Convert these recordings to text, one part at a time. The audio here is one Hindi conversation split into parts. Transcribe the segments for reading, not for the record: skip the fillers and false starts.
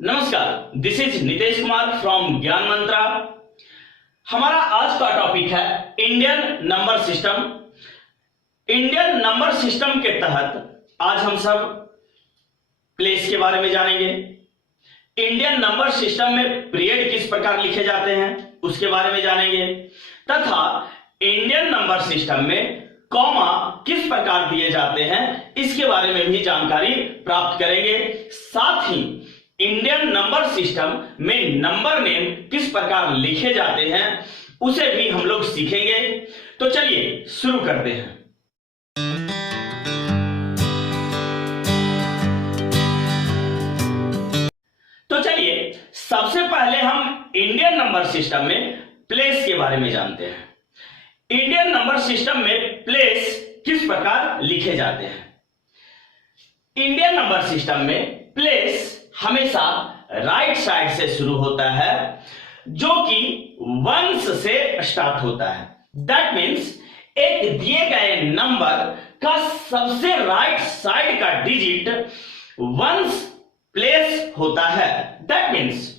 नमस्कार, this is Nitesh Kumar from ज्ञान मंत्रा। हमारा आज का टॉपिक है Indian number system. Indian number system के तहत आज हम सब प्लेस के बारे में जानेंगे। इंडियन नंबर सिस्टम में पीरियड किस प्रकार लिखे जाते हैं उसके बारे में जानेंगे तथा इंडियन नंबर सिस्टम में कॉमा किस प्रकार दिए जाते हैं इसके बारे में भी जानकारी प्राप्त करेंगे। साथ ही इंडियन नंबर सिस्टम में नंबर नेम किस प्रकार लिखे जाते हैं उसे भी हम लोग सीखेंगे। तो चलिए शुरू करते हैं। तो चलिए सबसे पहले हम इंडियन नंबर सिस्टम में प्लेस के बारे में जानते हैं। इंडियन नंबर सिस्टम में प्लेस किस प्रकार लिखे जाते हैं। इंडियन नंबर सिस्टम में प्लेस हमेशा राइट साइड से शुरू होता है जो कि वंस से स्टार्ट होता है। दैट मीन्स एक दिए गए नंबर का सबसे राइट साइड का डिजिट वंस प्लेस होता है। दैट मीन्स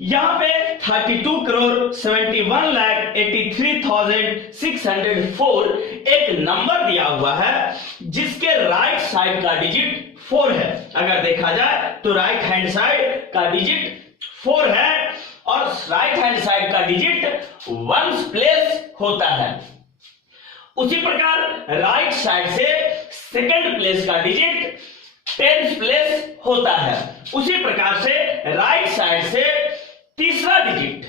यहां पे 32,71,83,604 एक नंबर दिया हुआ है जिसके राइट साइड का डिजिट 4 है। अगर देखा जाए तो राइट हैंड साइड का डिजिट 4 है और राइट हैंड साइड का डिजिट वंस प्लेस होता है। उसी प्रकार राइट साइड से सेकंड प्लेस का डिजिट टेंथ प्लेस होता है। उसी प्रकार से राइट साइड से तीसरा डिजिट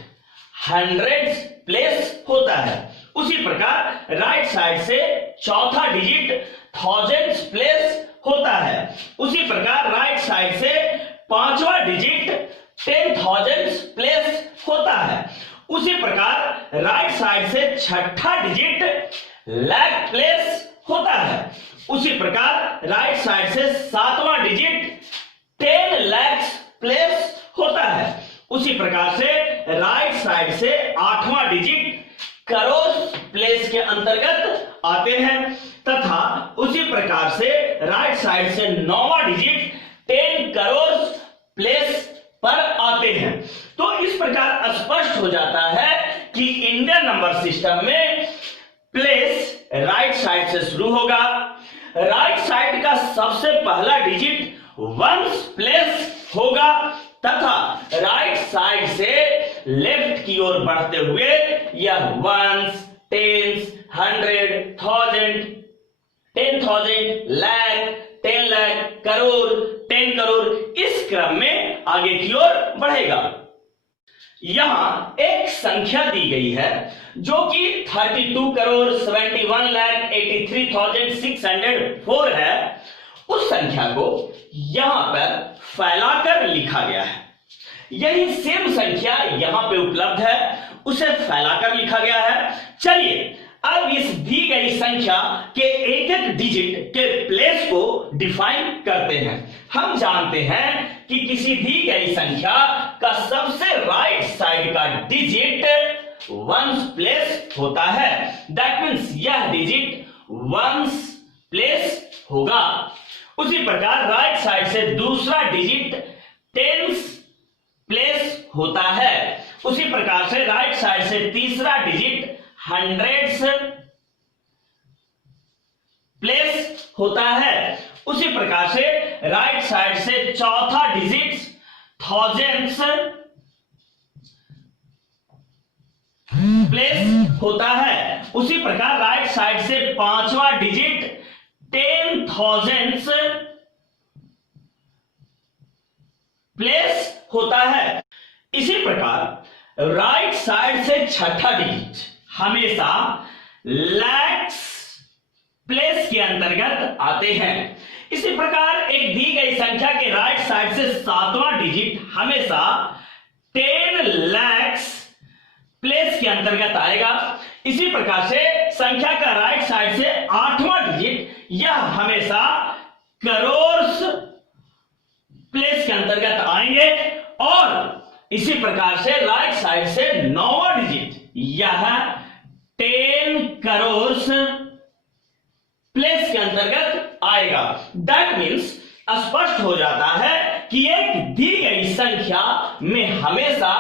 हंड्रेड प्लेस होता है। उसी प्रकार राइट साइड से चौथा डिजिट थाउजेंड प्लेस होता है। उसी प्रकार राइट साइड से पांचवा डिजिट 10,000 प्लेस होता है। उसी प्रकार राइट साइड से छठा डिजिट लाख प्लेस होता है। उसी प्रकार राइट साइड से सातवां डिजिट 10 लाख प्लेस होता है। उसी प्रकार से राइट साइड से आठवां डिजिट करोड़ प्लेस के अंतर्गत आते हैं तथा उसी प्रकार से राइट साइड से नौवां डिजिट 10 करोड़ प्लेस पर आते हैं। तो इस प्रकार स्पष्ट हो जाता है कि इंडियन नंबर सिस्टम में प्लेस राइट साइड से शुरू होगा। राइट साइड का सबसे पहला डिजिट वंस प्लेस होगा तथा राइट साइड से लेफ्ट की ओर बढ़ते हुए यह वंस, टेंस, 100, 1000, 10,000, लाख, 10 लाख, करोड़, 10 करोड़ इस क्रम में आगे की ओर बढ़ेगा। यहां एक संख्या दी गई है जो कि 32,71,83,604 है। उस संख्या को यहां पर फैलाकर लिखा गया है। यही सेम संख्या यहां पे उपलब्ध है, उसे फैलाकर लिखा गया है। चलिए अब इस दी गई संख्या के एक एक डिजिट के प्लेस को डिफाइन करते हैं। हम जानते हैं कि किसी दी गई संख्या का सबसे राइट साइड का डिजिट वंस प्लेस होता है। दैट मीन्स यह डिजिट वंस प्लेस होगा। उसी प्रकार राइट साइड से दूसरा डिजिट टेंस प्लेस होता है। उसी प्रकार से राइट साइड से तीसरा डिजिट हंड्रेड्स प्लेस होता है। उसी प्रकार से राइट साइड से चौथा डिजिट थाउजेंड्स प्लेस होता है। उसी प्रकार राइट साइड से पांचवा डिजिट 10,000 प्लेस होता है। इसी प्रकार राइट साइड से छठा डिजिट हमेशा लैक्स प्लेस के अंतर्गत आते हैं। इसी प्रकार एक दी गई संख्या के राइट साइड से सातवां डिजिट हमेशा 10 लाख प्लेस के अंतर्गत आएगा। इसी प्रकार से संख्या का राइट साइड से आठवां डिजिट यह हमेशा करोड़ प्लेस के अंतर्गत आएंगे और इसी प्रकार से राइट साइड से नौवां डिजिट यह 10 करोड़ प्लेस के अंतर्गत आएगा। दैट मीन्स स्पष्ट हो जाता है कि एक दी गई संख्या में हमेशा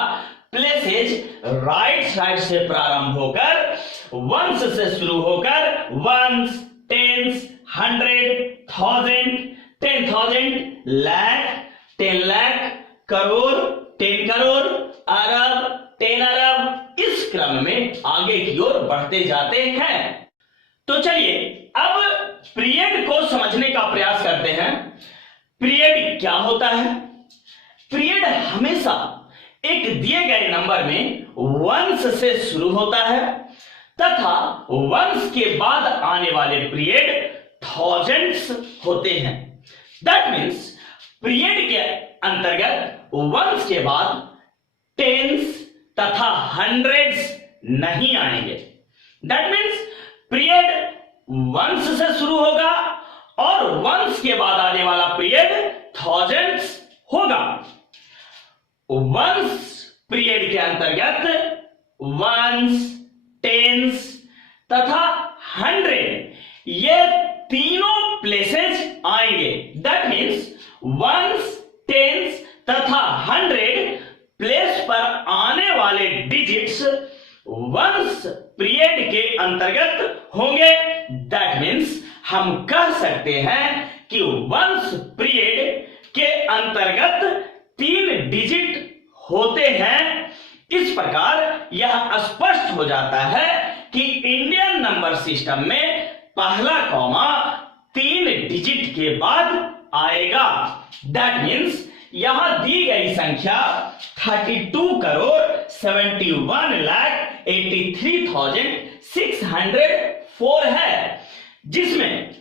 प्लेसेज राइट साइड से प्रारंभ होकर वंस से शुरू होकर वंस, टेंस, 100, 1000, 10,000, लाख, 10 लाख, करोड़, 10 करोड़, अरब, 10 अरब, इस क्रम में आगे की ओर बढ़ते जाते हैं। तो चलिए अब पीरियड को समझने का प्रयास करते हैं। पीरियड क्या होता है? पीरियड हमेशा एक दिए गए नंबर में वंस से शुरू होता है तथा वंस के बाद आने वाले पीरियड थाउजेंड्स होते हैं। दैट मीन्स पीरियड के अंतर्गत वंस के बाद टेंस तथा हंड्रेड्स नहीं आएंगे। दैट मीन्स पीरियड वंस से शुरू होगा और वंस के बाद आने वाला पीरियड थाउजेंड्स होगा। वंस पीरियड के अंतर्गत वंस, टेंस तथा 100 ये तीनों प्लेसेस आएंगे। दैट मीन्स वंस, टेंस तथा 100 प्लेस पर आने वाले डिजिट्स वंस पीरियड के अंतर्गत होंगे। दैट मीन्स हम कह सकते हैं कि वंस पीरियड के अंतर्गत 3 डिजिट होते हैं। इस प्रकार यह स्पष्ट हो जाता है कि इंडियन नंबर सिस्टम में पहला कॉमा 3 डिजिट के बाद आएगा। दैट मीन्स यहां दी गई संख्या 32 करोड़ 71,83,604 है, जिसमें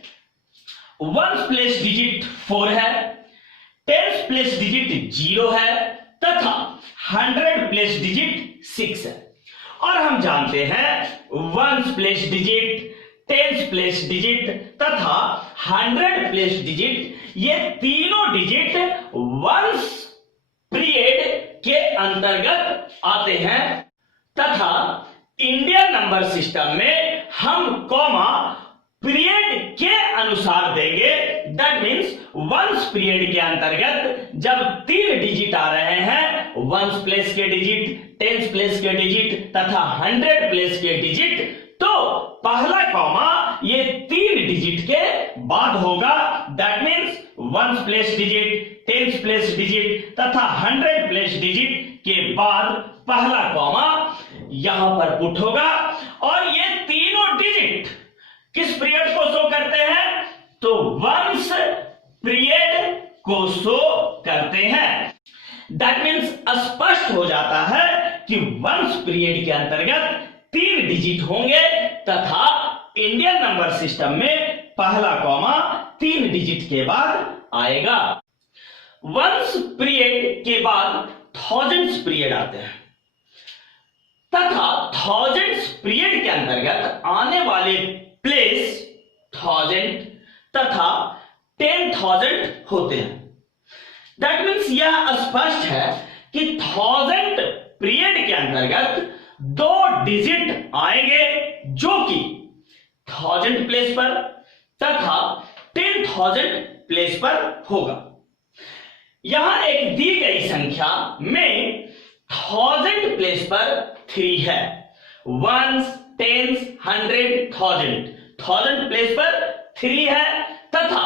वंस प्लेस डिजिट 4 है, टेंस प्लेस डिजिट 0 है तथा 100 प्लेस डिजिट 6 है। और हम जानते हैं ones place digit, tens place digit तथा 100 प्लेस डिजिट ये तीनों डिजिट वंस पीरियड के अंतर्गत आते हैं तथा इंडियन नंबर सिस्टम में हम कॉमा पीरियड के अनुसार देंगे। दैट मीन्स वंस पीरियड के अंतर्गत जब 3 डिजिट आ रहे हैं, वंस प्लेस के डिजिट, टेंस प्लेस के डिजिट तथा 100 प्लेस के डिजिट, तो पहला कॉमा ये 3 डिजिट के बाद होगा। That means ones place digit, tens place digit तथा 100 प्लेस डिजिट के बाद पहला कॉमा यहां पर पुट होगा और ये तीनों डिजिट किस पीरियड को शो करते हैं? तो वंस पीरियड को शो करते हैं। दैट मीन्स स्पष्ट हो जाता है कि वंस पीरियड के अंतर्गत 3 डिजिट होंगे तथा इंडियन नंबर सिस्टम में पहला कॉमा 3 डिजिट के बाद आएगा। वंस पीरियड के बाद थाउजेंड्स पीरियड आते हैं तथा थाउजेंड्स पीरियड के अंतर्गत आने वाले प्लेस 1000 तथा 10,000 होते हैं। दैट मीन्स यह स्पष्ट है कि 1000 पीरियड के अंतर्गत 2 डिजिट आएंगे जो कि 1000 प्लेस पर तथा 10,000 प्लेस पर होगा। यहां एक दी गई संख्या में 1000 प्लेस पर 3 है, वंस, टेंस, 100, 1000 प्लेस पर 3 है तथा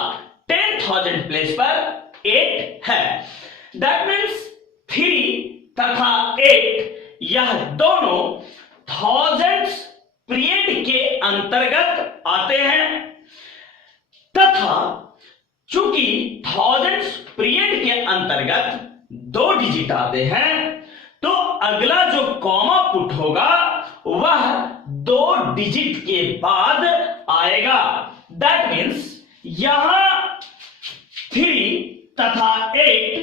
10,000 प्लेस पर 8 है। दैट मीन्स 3 तथा 8 यह दोनों थाउजेंड्स पीरियड के अंतर्गत आते हैं तथा चूंकि थाउजेंड्स पीरियड के अंतर्गत 2 डिजिट आते हैं तो अगला जो कॉमा पुट होगा वह 2 डिजिट के बाद आएगा। दैट मीन्स यहां 3 तथा 8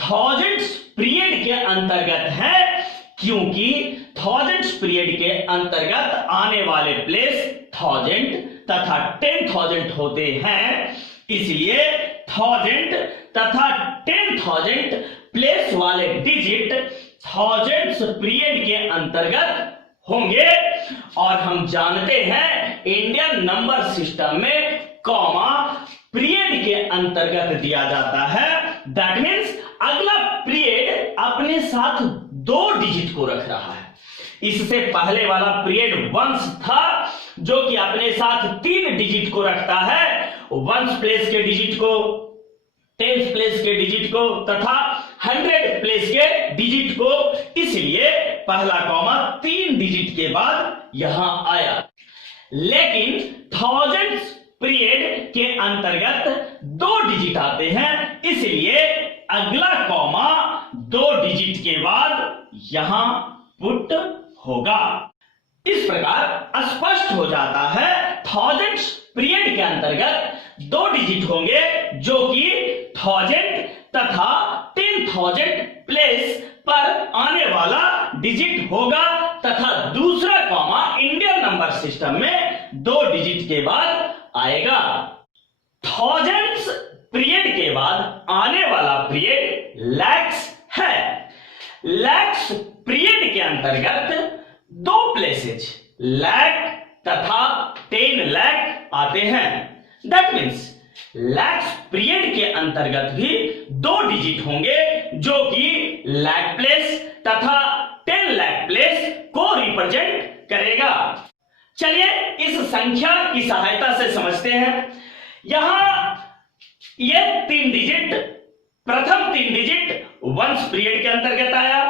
थाउजेंड्स पीरियड के अंतर्गत है क्योंकि थाउजेंड्स पीरियड के अंतर्गत आने वाले प्लेस 1000 तथा 10,000 होते हैं, इसलिए 1000 तथा 10,000 प्लेस वाले डिजिट थाउजेंड्स पीरियड के अंतर्गत होंगे। और हम जानते हैं इंडियन नंबर सिस्टम में कॉमा पीरियड के अंतर्गत दिया जाता है दैट मीन्स अगला पीरियड अपने साथ 2 डिजिट को रख रहा है। इससे पहले वाला पीरियड वंस था जो कि अपने साथ 3 डिजिट को रखता है, वंस प्लेस के डिजिट को, 10th प्लेस के डिजिट को तथा 100 प्लेस के डिजिट को। इसलिए पहला कॉमा 3 डिजिट के बाद यहां आया। लेकिन थाउजेंड्स पीरियड के अंतर्गत 2 डिजिट आते हैं, इसलिए अगला कॉमा 2 डिजिट के बाद यहां पुट होगा। इस प्रकार स्पष्ट हो जाता है थाउजेंड्स पीरियड के अंतर्गत 2 डिजिट होंगे जो कि 1000 तथा 10,000 प्लेस पर आने वाला डिजिट होगा तथा दूसरा कॉमा इंडियन नंबर सिस्टम में 2 डिजिट के बाद आएगा। थाउजेंड्स पीरियड के बाद आने वाला पीरियड लैक्स है। लैक्स पीरियड के अंतर्गत 2 प्लेसेज लाख तथा 10 लाख आते हैं। दैट मीन्स लैक्स पीरियड के अंतर्गत भी 2 डिजिट होंगे जो कि लाख प्लेस तथा 10 लाख प्लेस को रिप्रेजेंट करेगा। चलिए इस संख्या की सहायता से समझते हैं। यहां ये 3 डिजिट, प्रथम 3 डिजिट वंस पीरियड के अंतर्गत आया,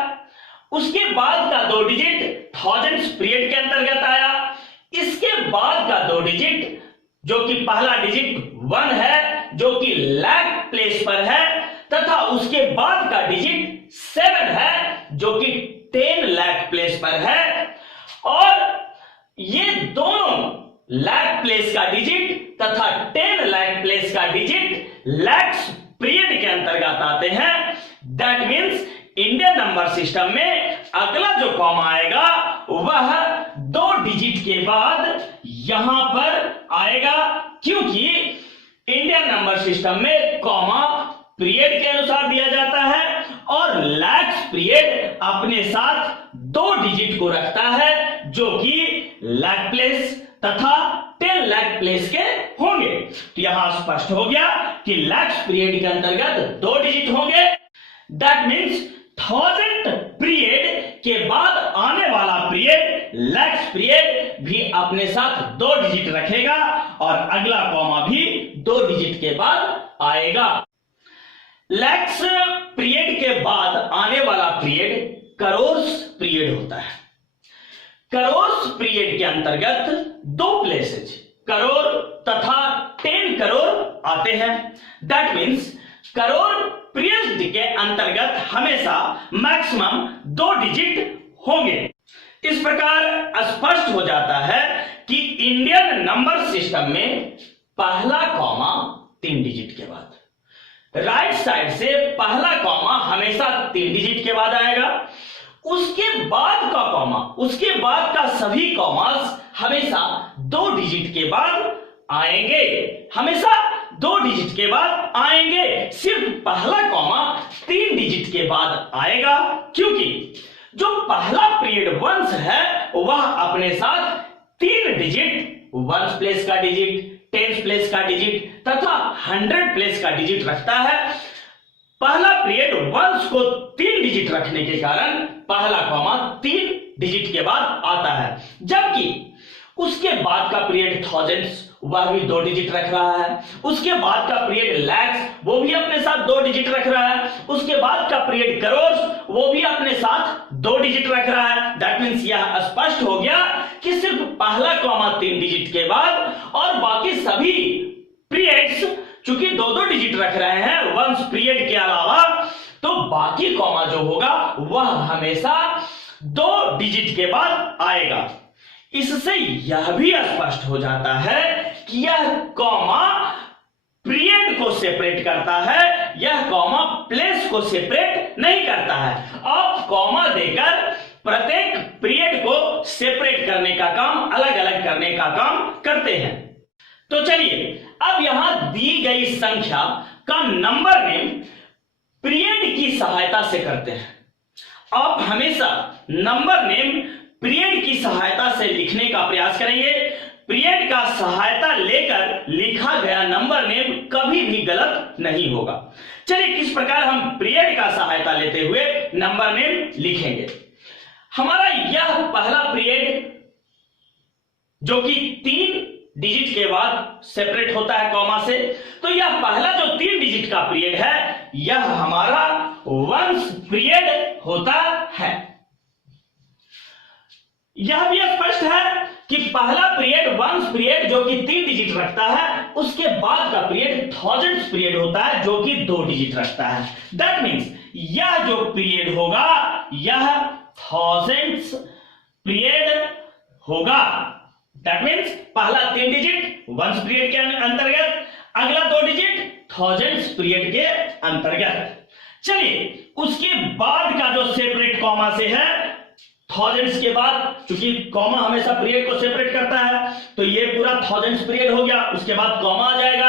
उसके बाद का 2 डिजिट थाउजेंड्स पीरियड के अंतर्गत आया, इसके बाद का 2 डिजिट जो कि पहला डिजिट 1 है जो कि लाख प्लेस पर है तथा उसके बाद का डिजिट 7 है जो कि 10 लाख प्लेस पर है। और ये दोनों लाख प्लेस का डिजिट तथा 10 लाख प्लेस का डिजिट लैक्स पीरियड के अंतर्गत आते हैं। That means Indian number system में अगला जो कॉमा आएगा वह 2 डिजिट के बाद यहां पर आएगा, क्योंकि इंडियन नंबर सिस्टम में कॉमा पीरियड के अनुसार दिया जाता है और लैक्स पीरियड अपने साथ 2 डिजिट को रखता है जो कि लाख प्लेस तथा 10 लाख प्लेस के होंगे। तो यहां स्पष्ट हो गया कि लैक्स पीरियड के अंतर्गत 2 डिजिट होंगे। दैट मीन्स 1000 पीरियड के बाद आने वाला पीरियड लैक्स पीरियड भी अपने साथ 2 डिजिट रखेगा और अगला कॉमा भी 2 डिजिट के बाद आएगा। लैक्स पीरियड के बाद आने वाला पीरियड करोर्स पीरियड होता है। करोर्स पीरियड के अंतर्गत 2 प्लेसेज करोड़ तथा 10 करोड़ आते हैं। दैट मीन्स करोड़ पीरियड के अंतर्गत हमेशा मैक्सिमम 2 डिजिट होंगे। इस प्रकार स्पष्ट हो जाता है कि इंडियन नंबर सिस्टम में पहला कॉमा 3 डिजिट के बाद, राइट साइड से पहला कॉमा हमेशा 3 डिजिट के बाद आएगा, उसके बाद का कॉमा, उसके बाद का सभी कॉमास हमेशा 2 डिजिट के बाद आएंगे, हमेशा 2 डिजिट के बाद आएंगे। सिर्फ पहला कॉमा 3 डिजिट के बाद आएगा, क्योंकि जो पहला पीरियड वंस है वह अपने साथ 3 डिजिट, वंस प्लेस का डिजिट, 10 प्लेस का डिजिट तथा 100 प्लेस का डिजिट रखता है। पहला पीरियड वंस को 3 डिजिट रखने के कारण पहला कॉमा 3 डिजिट के बाद आता है, जबकि उसके बाद का पीरियड थाउजेंड्स वह भी 2 डिजिट रख रहा है, उसके बाद का पीरियड लैक्स वो भी अपने साथ 2 डिजिट रख रहा है, उसके बाद का पीरियड करोड़ वो भी अपने साथ 2 डिजिट रख रहा है। दैट मीन्स यह स्पष्ट हो गया कि सिर्फ पहला कॉमा 3 डिजिट के बाद और बाकी सभी पीरियड्स चूंकि 2-2 डिजिट रख रहे हैं वंस पीरियड के अलावा, तो बाकी कॉमा जो होगा वह हमेशा 2 डिजिट के बाद आएगा। इससे यह भी स्पष्ट हो जाता है कि यह कॉमा पीरियड को सेपरेट करता है, यह कॉमा प्लेस को सेपरेट नहीं करता है। आप कॉमा देकर प्रत्येक पीरियड को सेपरेट करने का काम, अलग अलग करने का काम करते हैं। तो चलिए अब यहां दी गई संख्या का नंबर नेम पीरियड की सहायता से करते हैं। आप हमेशा नंबर नेम पीरियड की सहायता से लिखने का प्रयास करेंगे। पीरियड का सहायता लेकर लिखा गया नंबर नेम कभी भी गलत नहीं होगा। चलिए किस प्रकार हम पीरियड का सहायता लेते हुए नंबर नेम लिखेंगे। हमारा यह पहला पीरियड जो कि 3 डिजिट के बाद सेपरेट होता है कॉमा से, तो यह पहला जो 3 डिजिट का पीरियड है यह हमारा वंस पीरियड होता है। यह भी स्पष्ट है कि पहला पीरियड वंस पीरियड जो कि 3 डिजिट रखता है, उसके बाद का पीरियड थाउजेंड्स पीरियड होता है जो कि 2 डिजिट रखता है। दैट मीन्स यह जो पीरियड होगा यह थाउजेंड्स पीरियड होगा। दैट मीन्स पहला 3 डिजिट वंस पीरियड के अंतर्गत, अगला 2 डिजिट थाउजेंड्स पीरियड के अंतर्गत। चलिए उसके बाद का जो सेपरेट कॉमा से है, थाउजेंड्स के बाद, क्योंकि कॉमा हमेशा पीरियड को सेपरेट करता है, तो ये पूरा थाउजेंड्स पीरियड हो गया, उसके बाद कॉमा आ जाएगा।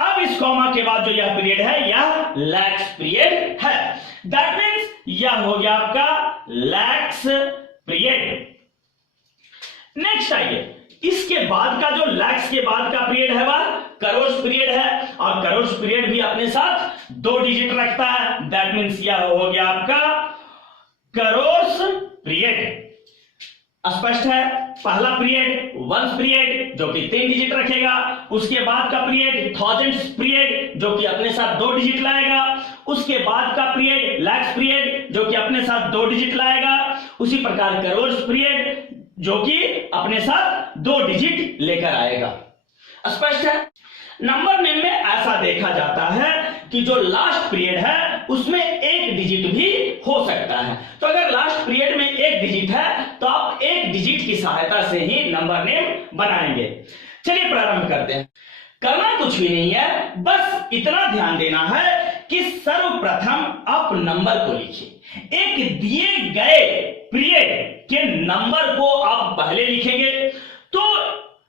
अब इस कॉमा के बाद जो यह पीरियड है यह लैक्स पीरियड है। दैट मीन्स यह हो गया आपका लैक्स पीरियड। नेक्स्ट आइए, इसके बाद का जो लैक्स के बाद का पीरियड है वह करोर्स पीरियड है, और करोर्स पीरियड भी अपने साथ 2 डिजिट रखता है। दैट मीन्स यह हो गया आपका करोर्स पीरियड। स्पष्ट है, पहला पीरियड वंस पीरियड जो कि 3 डिजिट रखेगा, उसके बाद का पीरियड थाउजेंड्स पीरियड जो कि अपने साथ 2 डिजिट लाएगा, उसके बाद का पीरियड लैक्स पीरियड जो कि अपने साथ 2 डिजिट लाएगा, उसी प्रकार करोर्स पीरियड जो कि अपने साथ 2 डिजिट लेकर आएगा। स्पष्ट है। नंबर नेम में ऐसा देखा जाता है कि जो लास्ट पीरियड है उसमें 1 डिजिट भी हो सकता है, तो अगर लास्ट पीरियड में 1 डिजिट है तो आप 1 डिजिट की सहायता से ही नंबर नेम बनाएंगे। चलिए प्रारंभ करते हैं। करना कुछ भी नहीं है, बस इतना ध्यान देना है कि सर्वप्रथम आप नंबर को लिखिए। एक दिए गए पीरियड के नंबर को आप पहले लिखेंगे, तो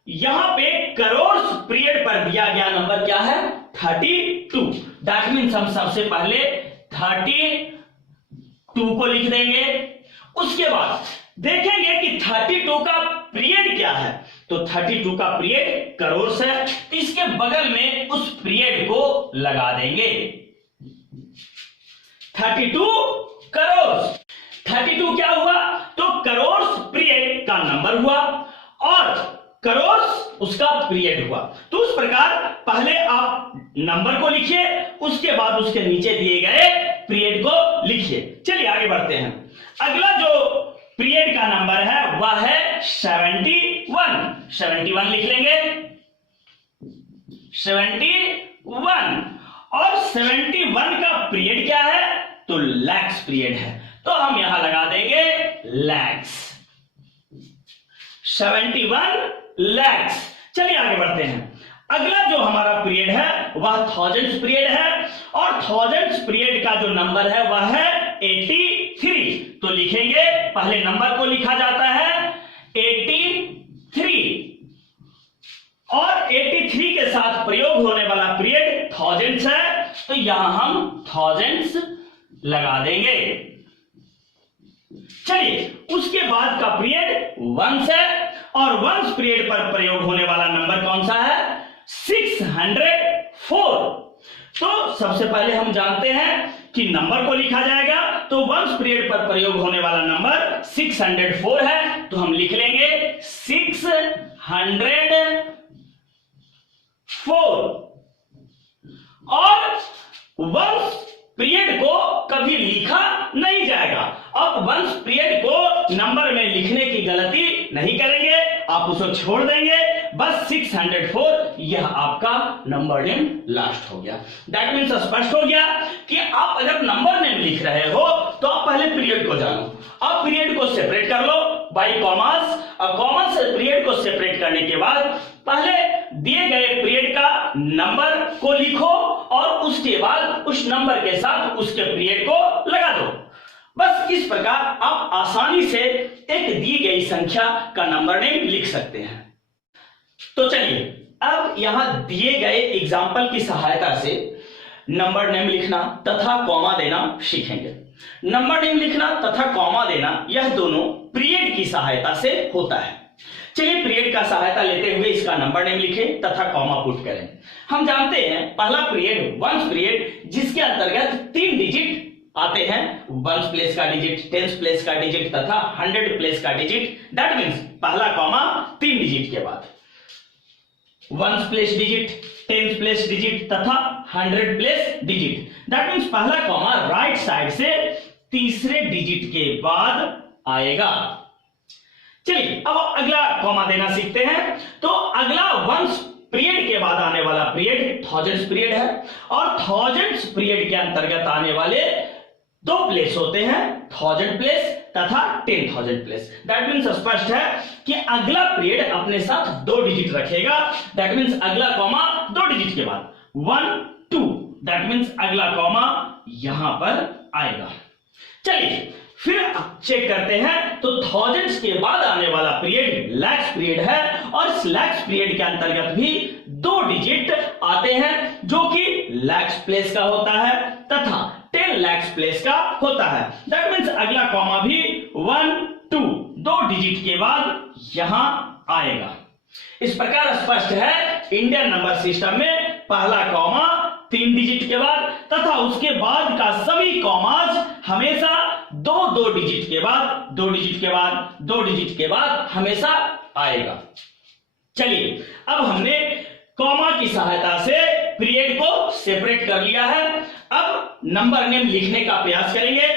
यहां पे करोर्स पीरियड पर दिया गया नंबर क्या है 32। दैट मीन्स हम सबसे पहले 32 को लिख देंगे। उसके बाद देखेंगे कि 32 का पीरियड क्या है, तो 32 का पीरियड करोर्स है, इसके बगल में उस पीरियड को लगा देंगे 32 करोर्स। 32 क्या हुआ, तो करोर्स पीरियड का नंबर हुआ और करोर्स उसका पीरियड हुआ। तो उस प्रकार पहले आप नंबर को लिखिए, उसके बाद उसके नीचे दिए गए पीरियड को लिखिए। चलिए आगे बढ़ते हैं। अगला जो पीरियड का नंबर है वह है 71। 71 लिख लेंगे, 71। और 71 का पीरियड क्या है, तो लैक्स पीरियड है, तो हम यहां लगा देंगे लैक्स। 71 लैक्स। चलिए आगे बढ़ते हैं। अगला जो हमारा पीरियड है वह थाउजेंड्स पीरियड है, और थाउजेंड्स पीरियड का जो नंबर है वह है 83। तो लिखेंगे, पहले नंबर को लिखा जाता है 83, और 83 के साथ प्रयोग होने वाला पीरियड थाउजेंड्स है, तो यहां हम थाउजेंड्स लगा देंगे। चलिए उसके बाद का पीरियड वंस है, और वंस पीरियड पर प्रयोग होने वाला नंबर कौन सा है 604। तो सबसे पहले हम जानते हैं कि नंबर को लिखा जाएगा, तो वंस पीरियड पर प्रयोग होने वाला नंबर 604 है, तो हम लिख लेंगे 604। और वंस पीरियड को कभी लिखा नहीं जाएगा। अब वंस पीरियड को नंबर में लिखने की गलती नहीं करेंगे, आप उसको छोड़ देंगे, बस 604 यह आपका नंबर नेम लास्ट हो गया। दैट मीन्स स्पष्ट हो गया कि आप अगर नंबर नेम लिख रहे हो तो आप पहले पीरियड को जानो, आप पीरियड को सेपरेट कर लो बाई कॉमास, और कॉमा से पीरियड को सेपरेट करने के बाद पहले दिए गए पीरियड का नंबर को लिखो, और उसके बाद उस नंबर के साथ उसके पीरियड को लगा दो। बस इस प्रकार आप आसानी से एक दी गई संख्या का नंबर नेम लिख सकते हैं। तो चलिए अब यहां दिए गए एग्जाम्पल की सहायता से नंबर नेम लिखना तथा कॉमा देना सीखेंगे। नंबर नेम लिखना तथा कॉमा देना यह दोनों पीरियड की सहायता से होता है। चलिए पीरियड का सहायता लेते हुए इसका नंबर नेम लिखें तथा कॉमा पुट करें। हम जानते हैं पहला पीरियड वंस पीरियड, जिसके अंतर्गत 3 डिजिट आते हैं, वंस प्लेस का डिजिट, टेंस प्लेस का डिजिट तथा 100 प्लेस का डिजिट। दैट मींस पहला कॉमा 3 डिजिट के बाद ones place digit, tens place digit तथा 100 प्लेस डिजिट। दैट मींस पहला कॉमा राइट साइड से तीसरे डिजिट के बाद आएगा। चलिए अब अगला कॉमा देना सीखते हैं। तो अगला वंस पीरियड के बाद आने वाला पीरियड थाउजेंड्स पीरियड है, और थाउजेंड्स पीरियड के अंतर्गत आने वाले 2 प्लेस होते हैं, 1000 प्लेस तथा 10,000 प्लेस। दैट मींस स्पष्ट है कि अगला पीरियड अपने साथ 2 डिजिट रखेगा। दैट मींस अगला कॉमा 2 डिजिट के बाद 1 2, दैट मींस अगला कॉमा यहां पर आएगा। चलिए फिर चेक करते हैं। तो थाउजेंड्स के बाद आने वाला पीरियड लैक्स पीरियड है, और इस लैक्स पीरियड के अंतर्गत भी 2 डिजिट आते हैं, जो कि लैक्स प्लेस का होता है तथा 10 लैक्स प्लेस का होता है। दैट मींस अगला कॉमा भी 1 2, 2 डिजिट के बाद यहां आएगा। इस प्रकार स्पष्ट है इंडियन नंबर सिस्टम में पहला कॉमा 3 डिजिट के बाद तथा उसके बाद का सभी कॉमास हमेशा 2 डिजिट के बाद 2 डिजिट के बाद 2 डिजिट के बाद हमेशा आएगा। चलिए अब हमने कॉमा की सहायता से पीरियड को सेपरेट कर लिया है। अब नंबर नेम लिखने का प्रयास करेंगे।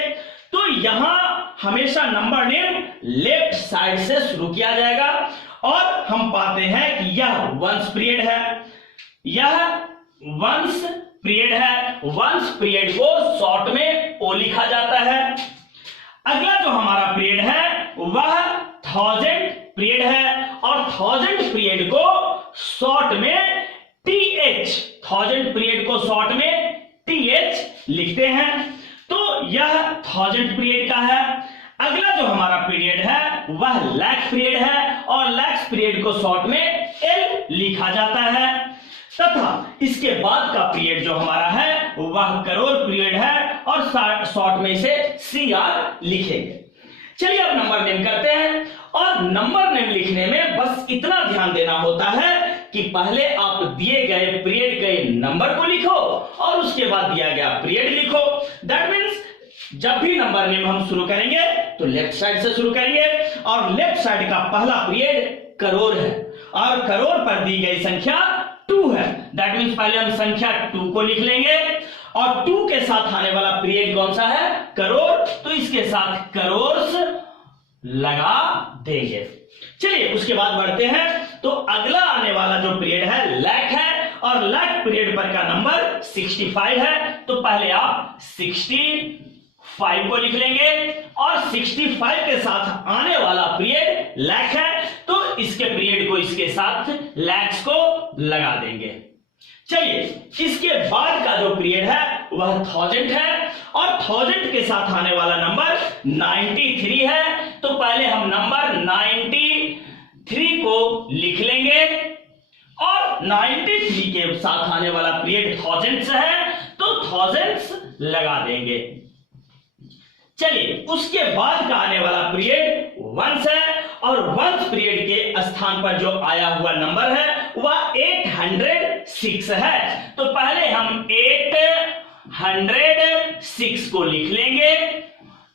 तो यहां हमेशा नंबर नेम लेफ्ट साइड से शुरू किया जाएगा, और हम पाते हैं कि यह वंस पीरियड है, यह वंस पीरियड है। वंस पीरियड को शॉर्ट में ओ लिखा जाता है। अगला जो हमारा पीरियड है वह 1000 पीरियड है, और 1000 पीरियड को शॉर्ट में टीएच, 1000 पीरियड को शॉर्ट में टीएच लिखते हैं। तो यह 1000 पीरियड का है। अगला जो हमारा पीरियड है वह लैक्स पीरियड है, और लैक्स पीरियड को शॉर्ट में एल लिखा जाता है, तथा इसके बाद का पीरियड जो हमारा है वह करोड़ पीरियड है, और शॉर्ट में इसे सीआर लिखेंगे। चलिए अब नंबर नेम करते हैं। और नंबर नेम लिखने में बस इतना ध्यान देना होता है कि पहले आप दिए गए पीरियड के नंबर को लिखो और उसके बाद दिया गया पीरियड लिखो। दैट मींस जब भी नंबर नेम हम शुरू करेंगे तो लेफ्ट साइड से शुरू करेंगे, और लेफ्ट साइड का पहला पीरियड करोड़ है, और करोड़ पर दी गई संख्या 2 है। दैट मींस पहले हम संख्या 2 को लिख लेंगे, और 2 के साथ आने वाला पीरियड कौन सा है? करोड़। तो इसके साथ करोड़ लगा देंगे। चलिए उसके बाद बढ़ते हैं। तो अगला आने वाला जो पीरियड है लैख है, और लैख पीरियड पर का नंबर 65 है। तो पहले आप 65 को लिख लेंगे, और 65 के साथ आने वाला पीरियड लैख है, तो इसके पीरियड को इसके साथ लैक्स को लगा देंगे। चलिए इसके बाद का जो पीरियड है वह 1000 है, और 1000 के साथ आने वाला नंबर 93 है। तो पहले हम नंबर 93 को लिख लेंगे, और 93 के साथ आने वाला पीरियड थाउजेंड्स है, तो थाउजेंड्स लगा देंगे। चलिए उसके बाद का आने वाला पीरियड वंस है, और वंस पीरियड के स्थान पर जो आया हुआ नंबर है वह 806 है। तो पहले हम 806 को लिख लेंगे,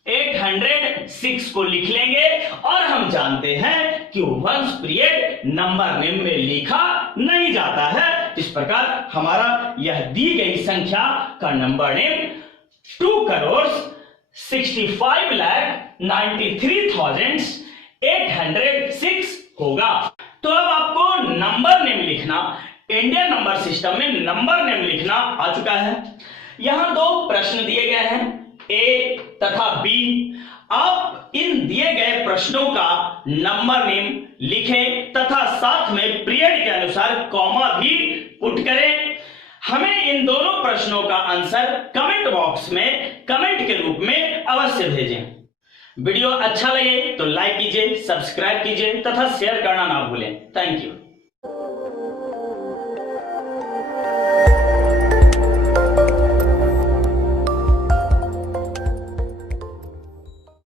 806 को लिख लेंगे, और हम जानते हैं कि वंस पीरियड नंबर नेम में लिखा नहीं जाता है। इस प्रकार हमारा यह दी गई संख्या का नंबर नेम 2,63,93,806 होगा। तो अब आपको नंबर नेम लिखना, इंडियन नंबर सिस्टम में नंबर नेम लिखना आ चुका है। यहां 2 प्रश्न दिए गए हैं, ए तथा बी। आप इन दिए गए प्रश्नों का नंबर नेम लिखें तथा साथ में पीरियड के अनुसार कॉमा भी पुट करें। हमें इन दोनों प्रश्नों का आंसर कमेंट बॉक्स में कमेंट के रूप में अवश्य भेजें। वीडियो अच्छा लगे तो लाइक कीजिए, सब्सक्राइब कीजिए तथा शेयर करना ना भूलें। Thank you.